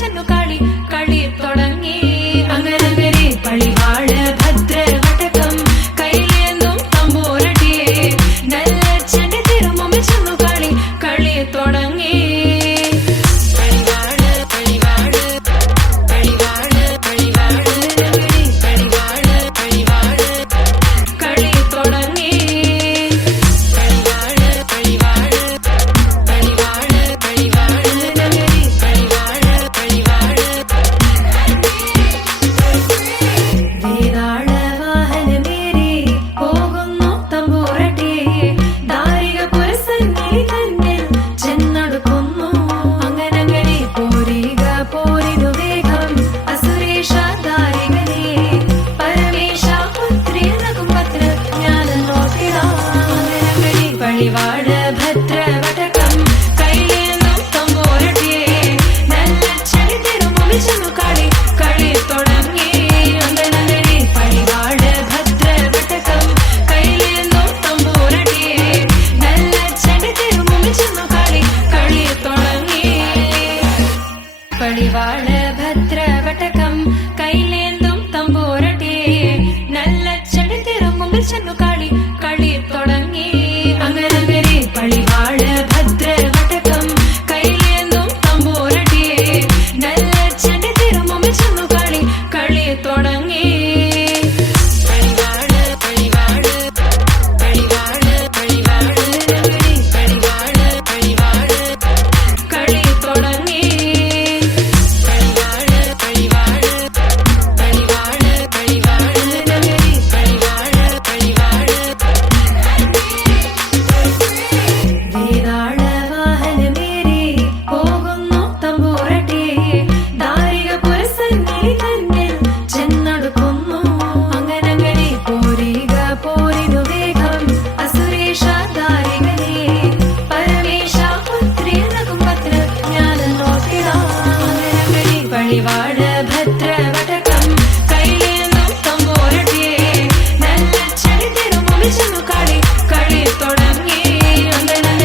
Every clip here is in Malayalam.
മുമ്പിൽ ചെന്നു കളി തുടങ്ങി അങ്ങനെ പളിവാള് ഭദ്രവടകം കയ്യിലേന്തും തമ്പൂരടിയെ നല്ല ചെണ്ടി തിരുമുമ്പിൽ ചെന്നു കളി തുടങ്ങി പളിവാള് ഭദ്രവടകം കയ്യിലേന്തും തമ്പൂരടിയെ നല്ല ചെടി തിരുമുമ്പിൽ ചെന്നു കളി തുടങ്ങി അങ്ങനെ പളിവാള് ഭദ്രവടകം കയ്യിലേന്തും തമ്പൂരടിയെ നല്ല ചെടി തിരുമുമ്പിൽ ചെന്നു കളി തുടങ്ങി പളിവാള് ഭദ്രവടകം കയ്യിലേന്തും തമ്പൂരടിയെ നല്ല ചെടി തിരുമുമ്പിൽ ചെന്നു കളി തുടങ്ങി പളിവാള് ഭദ്രവടകം കയ്യിലേന്തും തമ്പൂരടിയെ നല്ല ചെണ്ടി തിരുമുമ്പിൽ ചെന്നു കളി തുടങ്ങി പളിവാള് ഭദ്രവടകം കയ്യിലേന്തും തമ്പൂരടിയെ നല്ല ചെടി തിരുമുമ്പിൽ ചെന്നു കളി തുടങ്ങി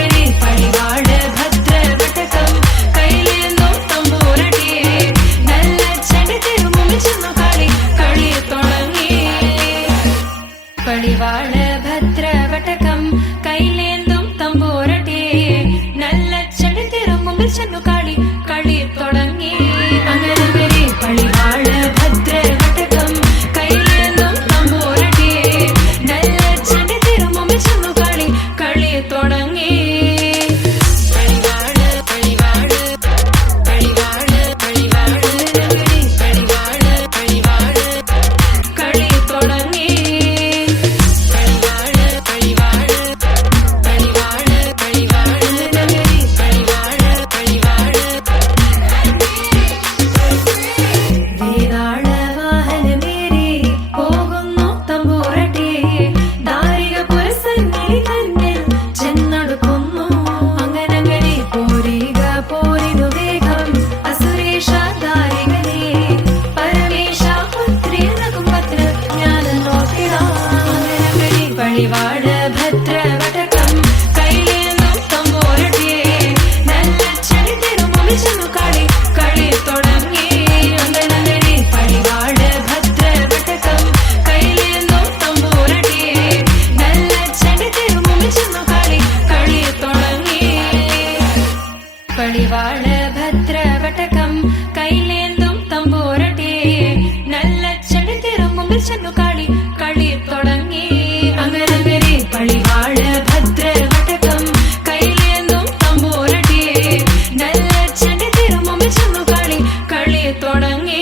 അങ്ങനെ പളിവാള് ഭദ്രവടകം കയ്യിലേന്തും തമ്പൂരടിയെ നല്ല ചെടി തിരുമുമ്പിൽ ചെന്നു കളി തുടങ്ങി പളിവാള് ഭദ്രവടകം കയ്യിലേന്തും തമ്പൂരടിയെ നല്ല ചെടി തിരുമുമ്പിൽ ചെന്നു കളി തുടങ്ങി പളിവാള് ഭദ്രവടകം കയ്യിലേന്തും തമ്പൂരടിയെ നല്ല ചെടി തിരുമുമ്പിൽ ചെന്നു കളി തുടങ്ങി പളിവാള് ഭദ്രവടകം കയ്യിലേന്തും തമ്പൂരടിയെ നല്ല ചെടി തിരുമുമ്പിൽ ചെന്നു കളി തുടങ്ങി അങ്ങനെ പളിവാള് ഭദ്രവടകം കയ്യിലേന്തും തമ്പൂരടിയെ നല്ല ചെടി തിരുമുമ്പിൽ ചെന്നു കളി തുടങ്ങി പളിവാള് ഭദ്രവടകം കയ്യിലേന്തും തമ്പൂരടിയെ നല്ല ചെടി തിരുമുമ്പിൽ ചെന്നു കളി തുടങ്ങി പളിവാള് ഭദ്രവടകം കയ്യിലേന്തും തമ്പൂരടിയെ നല്ല ചെടി തിരുമുമ്പിൽ ചെന്നു കളി തുടങ്ങി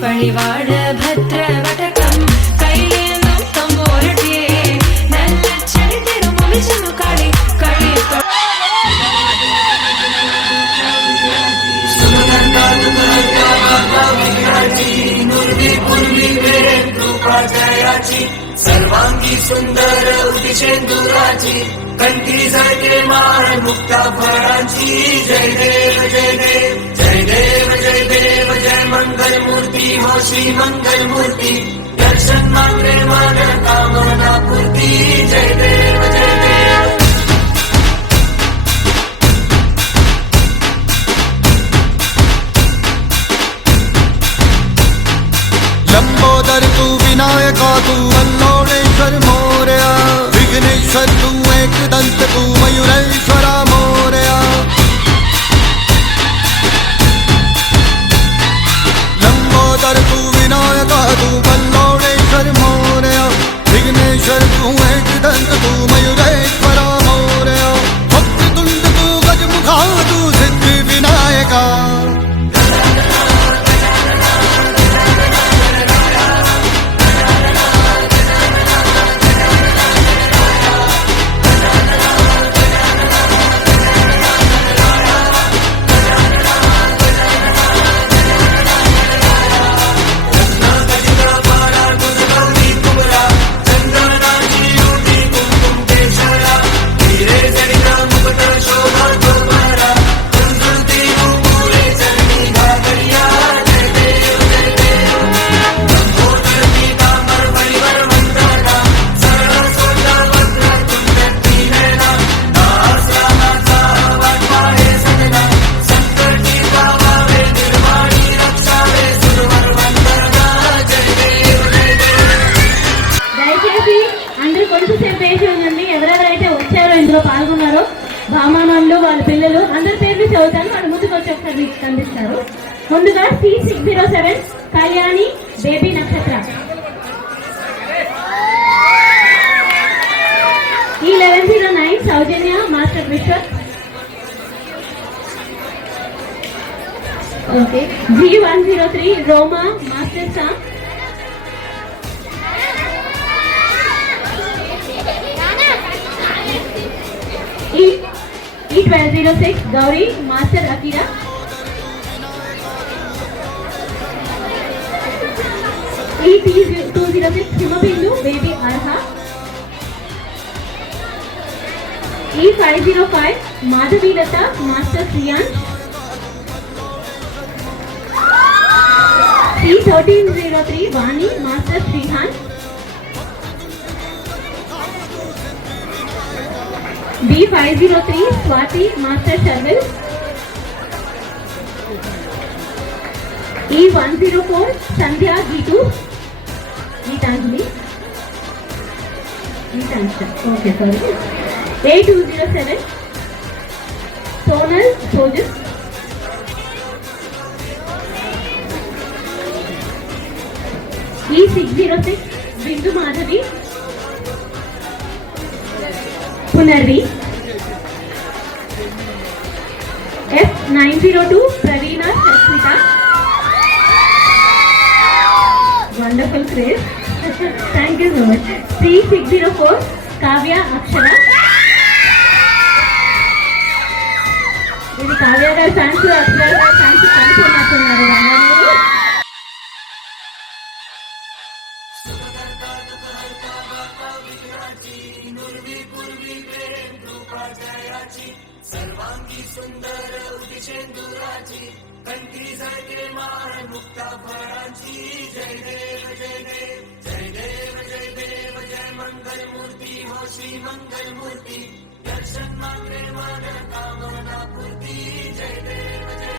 പളിവാള് ഭദ്രവടകം सुंदर उदिशेंदुराची कंठी झळके माळ मुक्ता फळांची जय देव जय देव जय देव जय देव जय मंगल मूर्ती हो श्री मंगल मूर्ती दर्शन मात्रे मन कामना पूर्ती जय देव जय देव लंबोदर तू विनायका तू वल्लोळेश्वर मोरया विघ्नेश्वर तू एकदंत तू मयुरेश्वरा मोरया लंबोदर तू विनायका तू वल्लोळेश्वर मोरया विघ्नेश्वर तू एकदंत तू मयुरेश्वरा मोरया वक्रतुंड तू गजमुखा तू सिद्धि विनायका పాల్గొన్నారో భామానంలో వాళ్ళ పిల్లలు అందరి పేర్లు చదువుతాను వాళ్ళు ముందుకు వచ్చి ఒకసారి కనిపిస్తారు. ముందుగా C607 Kalyani baby Nakshatra, E1109 Soujanya master Vishwath, okay G103 Roma master సా, E1206 Gauri master Akira, E206 Himabindu baby Arha, E505 Madhavi Latha master Shriyan, E1303 Vani master Shrihan, B503 Swathi master Sharvil, E104 Sandhya Geethu Geethanjali okay sorry, A207 Sonal Sojas, E606 Bindu Madhavi Punarvi, F902 Praveena Sasmita, wonderful craze thank you so much, C604 Kavya Akshara, ఇది కావ్య గారి ఫ్యాన్స్ అక్షర గారి ఫ్యాన్స్ కలిసి ఉన్నట్టున్నారు सर्वांगी सुंदर उदिशेंदुराची कंठी झळके माळ मुक्ता फळांची जय देव जय देव जय देव जय देव जय मंगल मूर्ती हो श्री मंगल मूर्ती दर्शन मात्रे मन कामना पूर्ती जय देव जय